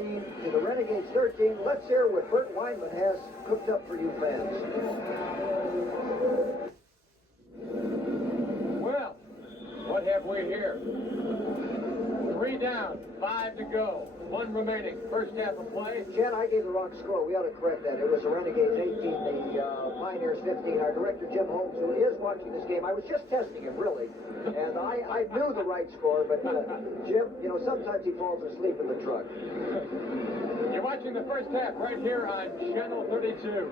14 to the Renegades 13. Let's hear what Bert Weinman has cooked up for you fans. Well, what have we here? 3 down, 5 to go, 1 remaining. First half of play. Jen, I gave the wrong score. We ought to correct that. It was the Renegades 18, the Pioneers 15. Our director, Jim Holmes, who is watching this game, I was just testing him, really. And I knew the right score, but Jim, you know, sometimes he falls asleep in the truck. You're watching the first half right here on Channel 32.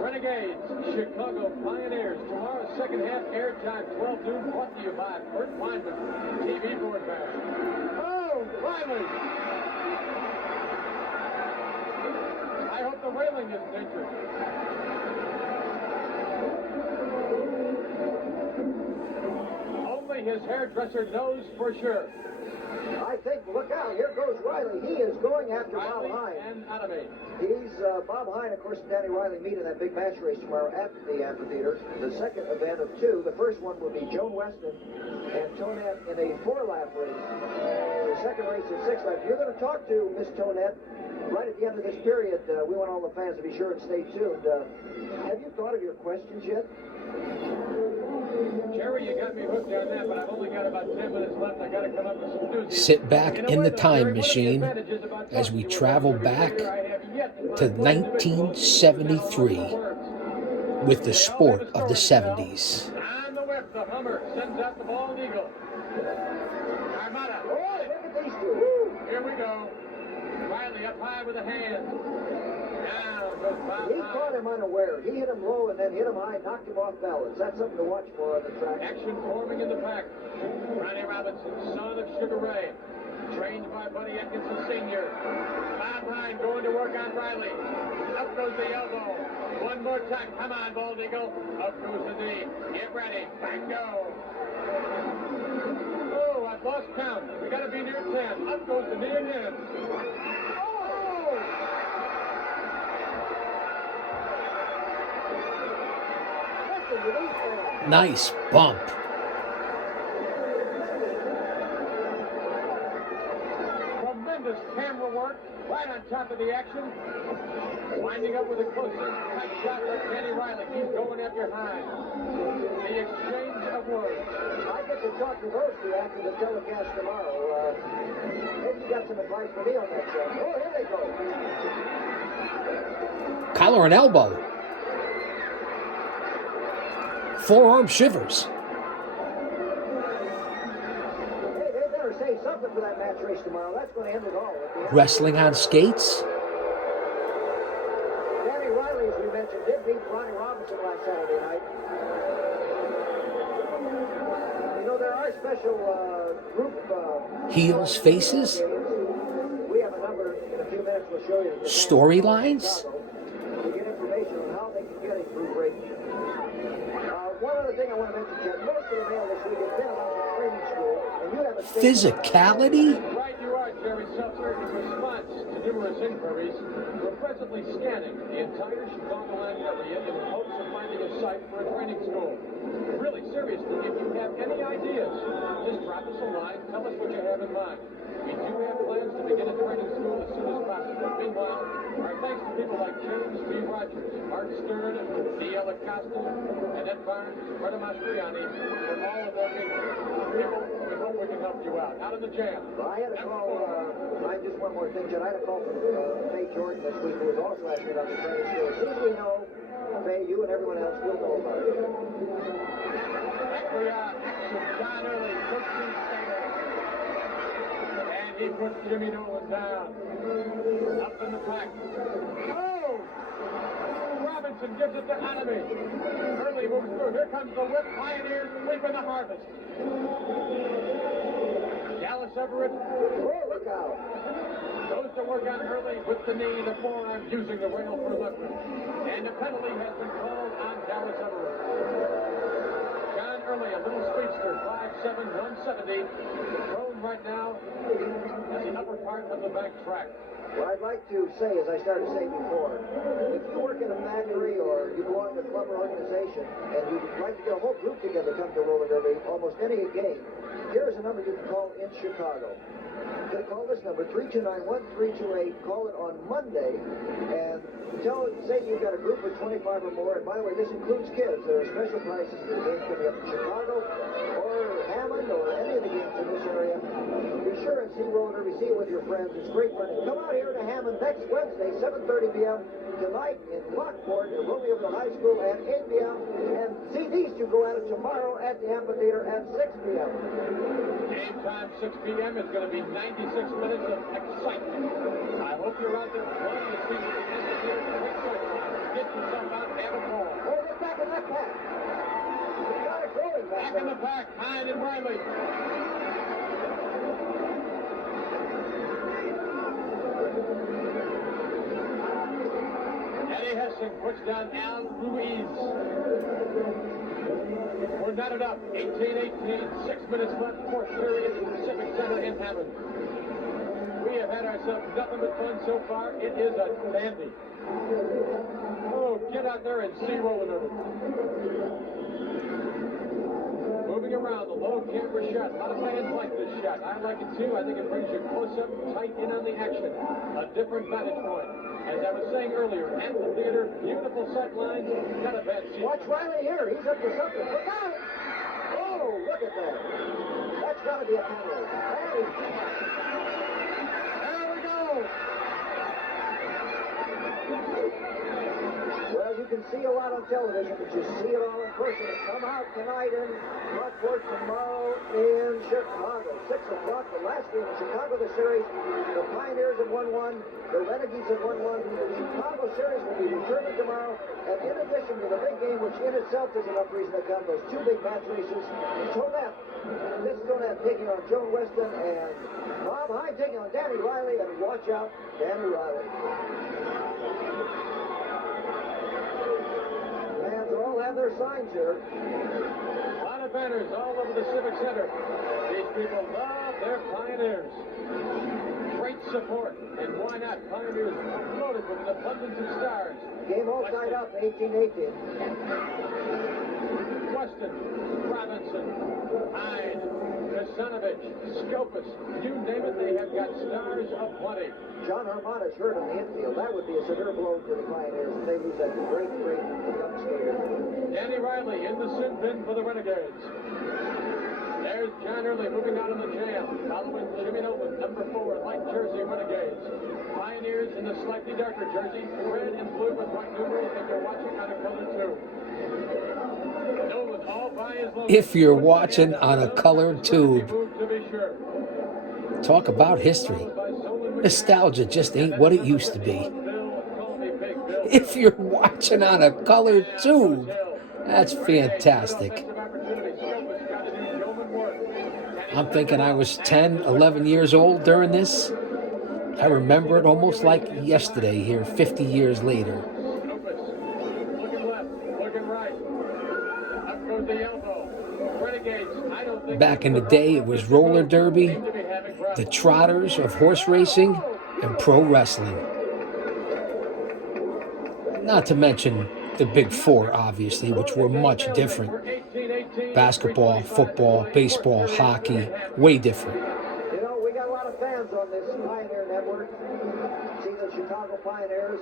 Renegades, Chicago Pioneers. Tomorrow's second half airtime, 12 noon, brought to you by Bert Weinman, TV broadband. Oh, Riley! I hope the railing isn't injured. Only his hairdresser knows for sure. I think, look out, here goes Riley. He is going after Riley Bob Hine. and Adame. He's Bob Hine, of course, and Danny Riley meet in that big match race tomorrow at the amphitheater. The second event of 2. The first one will be Joan Weston and Tonette in a 4-lap race. The second race is 6 laps. You're going to talk to Miss Tonette right at the end of this period. We want all the fans to be sure and stay tuned. Have you thought of your questions yet? Jerry, you got me hooked on that, but I've only got about 10 minutes left. I got to come up with some doozies. Sit back in the time machine as we travel back to 1973 with the sport of the 70s. On the whip, the Hummer sends out the bald eagle. Armada. Oh, look at these two. Here we go. Riley up high with a hand. Down goes Bob He Hine. caught him unaware. He hit him low and then hit him high, knocked him off balance. That's something to watch for on the track. Action forming in the pack. Ronnie Robinson, son of Sugar Ray. Trained by Buddy Atkinson Sr. Bob Hine going to work on Riley. Up goes the elbow. One more time. Come on, Bald Eagle. Up goes the knee. Get ready. Bang, go. Oh, I've lost count. We got to be near 10. Up goes the knee again. Oh! That's a relief man. Nice bump. Tremendous camera work. Right on top of the action. Winding up with a closer tight shot like Danny Riley. He's going after Hine. The exchange of words. I get to talk to those two after the telecast tomorrow. Maybe you got some advice for me on that show. Oh, here they go. Collar and elbow. Forearm shivers. Hey, they better say something for that match race tomorrow. That's going to end it all. Wrestling on skates. Danny Riley, as we mentioned, did beat Ronnie Robinson last Saturday night. You know, there are special group Heels, faces. We have a number in a few minutes. We'll show you. Storylines. To get information on how they can get a group rating. One other thing I want to mention, Chad. Most of the mail this week has been about the training school, and you have a Physicality. Right you are, Jerry Seltzer. In response to numerous inquiries, we're presently scanning the entire Chicagoland area in hopes of finding a site for a training school. Really, seriously, if you have any ideas, just drop us a line. Tell us what you have in mind. We do have plans to begin a training school as soon as possible. Meanwhile, our thanks to people like James B. Rogers, Mark Stern, D.L. Acosta, Annette Barnes, Greta Mastriani, for all of their people. People, we hope we can help you out. Out of the jam. I had a call, just one more thing, Jen. I had a call from Faye Jordan this week, who was also asking about the training school. As soon as we know, Faye, you and everyone else will know about it. Back we are. Action. John Early, 13 Sailor. And he puts Jimmy Nolan down. Up in the pack. Oh! Robinson gives it to Adame. Early moves through. Here comes the whip. Pioneers sweeping the harvest. Dallas Everett. Oh, look out. Goes to work on Early with the knee, the forearm, using the rail for leverage. And a penalty has been called on Dallas Everett. John Early, a little speedster, 5'7", 170, thrown right now at the upper part of the back track. What I'd like to say, as I started to say before, if you work in a factory or you belong to a club or organization and you'd like to get a whole group together to come to roller derby, almost any game, here's a number you can call in Chicago. Call this number, 329-1328. Call it on Monday, and say you've got a group of 25 or more. And by the way, this includes kids. There are special prices for the games coming up in Chicago or Hammond or any of the games in this area. Be sure and see Roller Derby. See it with your friends. It's great fun. Come out here to Hammond next Wednesday, 7:30 p.m. Tonight in Lockport at Romeoville High School at 8 p.m. And see these two go at it tomorrow at the amphitheater at 6 p.m. Game time, 6 p.m. is going to be 96 minutes of excitement. I hope you're out there playing to see the amphitheater. Get yourself out and have a ball. Oh, get back in that pack. We got it going Back in the pack, Hine and Riley. Eddie Hessing puts down Al Ruiz. We're knotted up. 18-18. 6 minutes left. Fourth period at the Pacific Center in Hammond. We have had ourselves nothing but fun so far. It is a dandy. Oh, get out there and see Roller Derby. Moving around, the low camera shot. A lot of fans like this shot. I like it too. I think it brings you close up, tight in on the action. A different vantage point. As I was saying earlier, amphitheater, beautiful sight lines, not a bad seat. Watch Riley here. He's up to something. Look out! Oh, look at that. That's got to be a penalty. Hey. There we go. Well, you can see a lot on television, but you see it all in person. Come out tonight in Rockport, tomorrow in Chicago. 6 o'clock, the last game in Chicago, the series. The Pioneers have won one. The Renegades have won one. The Chicago series will be determined tomorrow. And in addition to the big game, which in itself is enough reason to come, those two big match races. This Tonette taking on Joan Weston, and Bob Hine taking on Danny Riley. And watch out, Danny Riley. Fans all have their signs here. A lot of banners all over the Civic Center. These people love their Pioneers. Great support, and why not? Pioneers loaded with an abundance of stars. Game all tied up, 18-18. Weston, Robinson, Hyde, Kasanovich, Skopas, you name it, they have got stars of plenty. John Harmonic hurt on the infield. That would be a severe blow for the Pioneers if they lose that great young skater. Danny Riley in the sin bin for the Renegades. There's John Early moving out of the jam, following Jimmy Nolan, number 4, light jersey Renegades. Pioneers in the slightly darker jersey, red and blue with white numerals, and you're watching on a color tube. Nolan all by his logo. If you're watching on a colored tube, talk about history. Nostalgia just ain't what it used to be. If you're watching on a colored tube, that's fantastic. I'm thinking I was 10, 11 years old during this. I remember it almost like yesterday here, 50 years later. Looking left, looking right. Up goes the elbow. Renegades, I don't think Back in the day, it was roller derby, the trotters of horse racing, and pro wrestling. Not to mention the big four, obviously, which were much different. Basketball, football, baseball, hockey, way different. You know, we got a lot of fans on this Pioneer Network. See the Chicago Pioneers.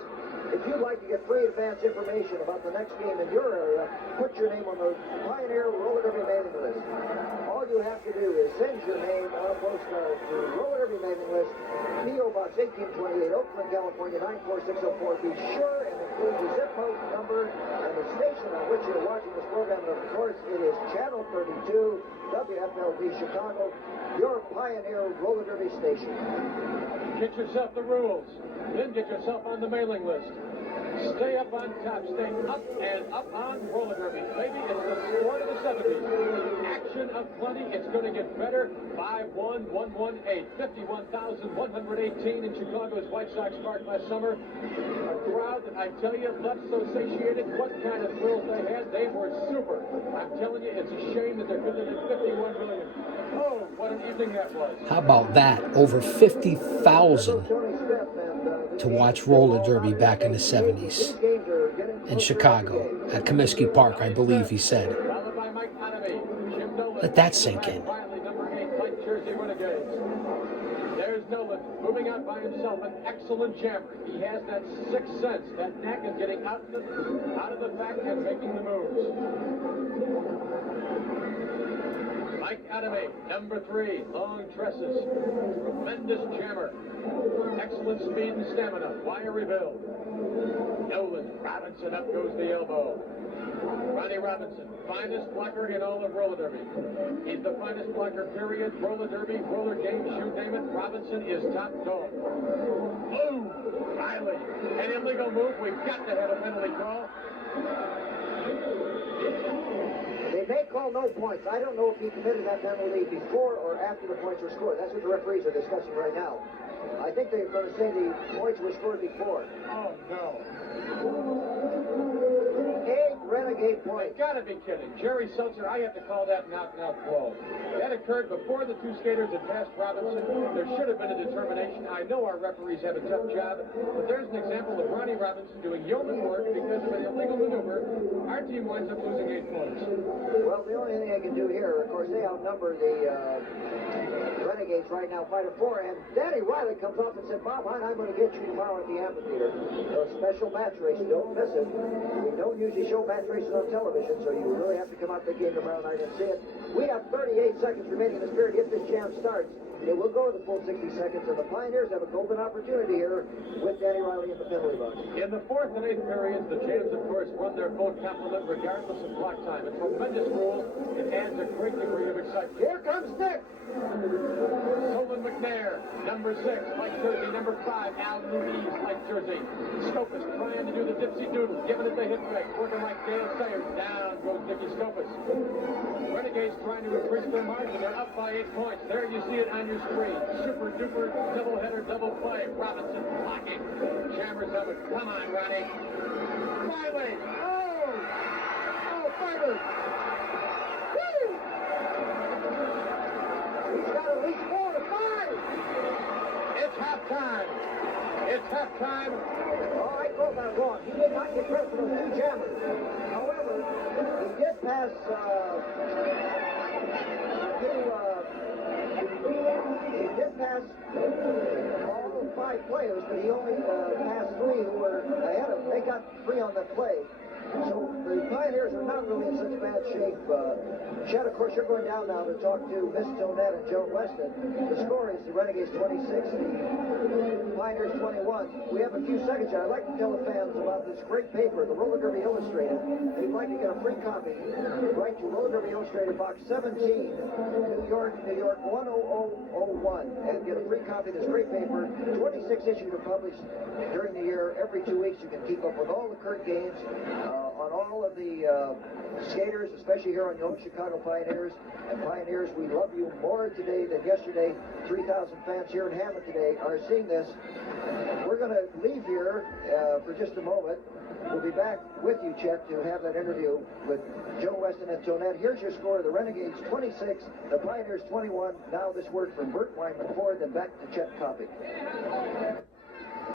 If you'd like to get free advance information about the next game in your area, put your name on the Pioneer Roller Derby mailing list. All you have to do is send your name on a postcard to Roller Derby mailing list, P.O. Box 1828, Oakland, California, 94604. Be sure and include the zip code number and the station on which you're watching this program. And of course, it is Channel 32, WFLD Chicago, your Pioneer Roller Derby station. Get yourself the rules. Then get yourself on the mailing list. Stay up on top. Stay up and up on roller derby. Baby, it's the sport of the 70s. Action of plenty. It's going to get better. 5-1-1-1-8. 51,118 in Chicago's White Sox Park last summer. A crowd that I tell you left so satiated. What kind of thrills they had. They were super. I'm telling you, it's a shame that they're billing at $51 million. Oh, what an evening that was. How about that? Over 50,000 to watch roller derby back in the 70s in Chicago at Comiskey Park, I believe he said. Let that sink in. There's himself an excellent jammer. He has that sixth sense, that knack of getting out of the fact and making the moves. Mike Adame, number 3, long tresses, tremendous jammer, excellent speed and stamina, wiry build. Nolan Robinson, up goes the elbow. Ronnie Robinson, finest blocker in all of roller derby. He's the finest blocker, period. Roller derby, roller game, shoot, name it. Robinson is top dog. Boom! Riley, an illegal move. We've got to have a penalty call. They may call no points. I don't know if he committed that penalty before or after the points were scored. That's what the referees are discussing right now. I think they're going to say the points were scored before. Oh, no. 8 Renegade points. You gotta be kidding. Jerry Seltzer, I have to call that knock-out blow. That occurred before the 2 skaters had passed Robinson. There should have been a determination. I know our referees have a tough job, but there's an example of Ronnie Robinson doing yeoman work because of an illegal maneuver. Our team winds up losing 8 points. Well, the only thing they can do here, of course, they outnumber the Renegades right now, 5-4, and Danny Riley comes up and said, Bob Hine, I'm going to get you tomorrow at the amphitheater. A special match race, don't miss it. We don't usually show match races on television, so you really have to come out to the game tomorrow night and see it. We have 38 seconds remaining in this period. If this jam starts, it will go the full 60 seconds, and the Pioneers have a golden opportunity here with Danny Riley in the penalty box. In the 4th and 8th periods, the Jams, of course, run their full complement regardless of clock time. A tremendous rule. It adds a great degree of excitement. Here comes Nick! Solon McNair, number 6, white jersey. Number 5, Al Louise, white jersey. Scopus trying to do the dipsy doodle, giving it the hit break, working like Dale Sayers. Down goes Dickie Scopus. Renegades trying to increase their margin. They're up by 8 points. There you see it on your screen. Super duper double header, double play. Robinson blocking. Jammers of it. Come on, Ronnie. Riley. Oh! Oh, Fiber. Woo! He's got at least 4 to 5! It's halftime. It's halftime. Oh, I called that wrong. He did not get credit for those 2 jammers. However, he did pass he did pass all 5 players, but he only passed 3 who were ahead of him. They got 3 on that play. So the Pioneers are not really in such bad shape. Chet, of course, you're going down now to talk to Miss Tonette and Joe Weston. The score is the Renegades 26, the Pioneers 21. We have a few seconds here. I'd like to tell the fans about this great paper, the Roller Derby Illustrated. If you'd like to get a free copy, write to Roller Derby Illustrated, Box 17, New York 10001, and get a free copy of this great paper. 26 issues are published during the year. Every 2 weeks you can keep up with all the current games, on all of the skaters, especially here on your Chicago Pioneers. And Pioneers, we love you more today than yesterday. 3,000 fans here in Hammond today are seeing this. We're going to leave here for just a moment. We'll be back with you, Chet, to have that interview with Joe Weston and Tonette. Here's your score. The Renegades 26, the Pioneers 21. Now this word from Bert Weinman Ford, then back to Chet Copic.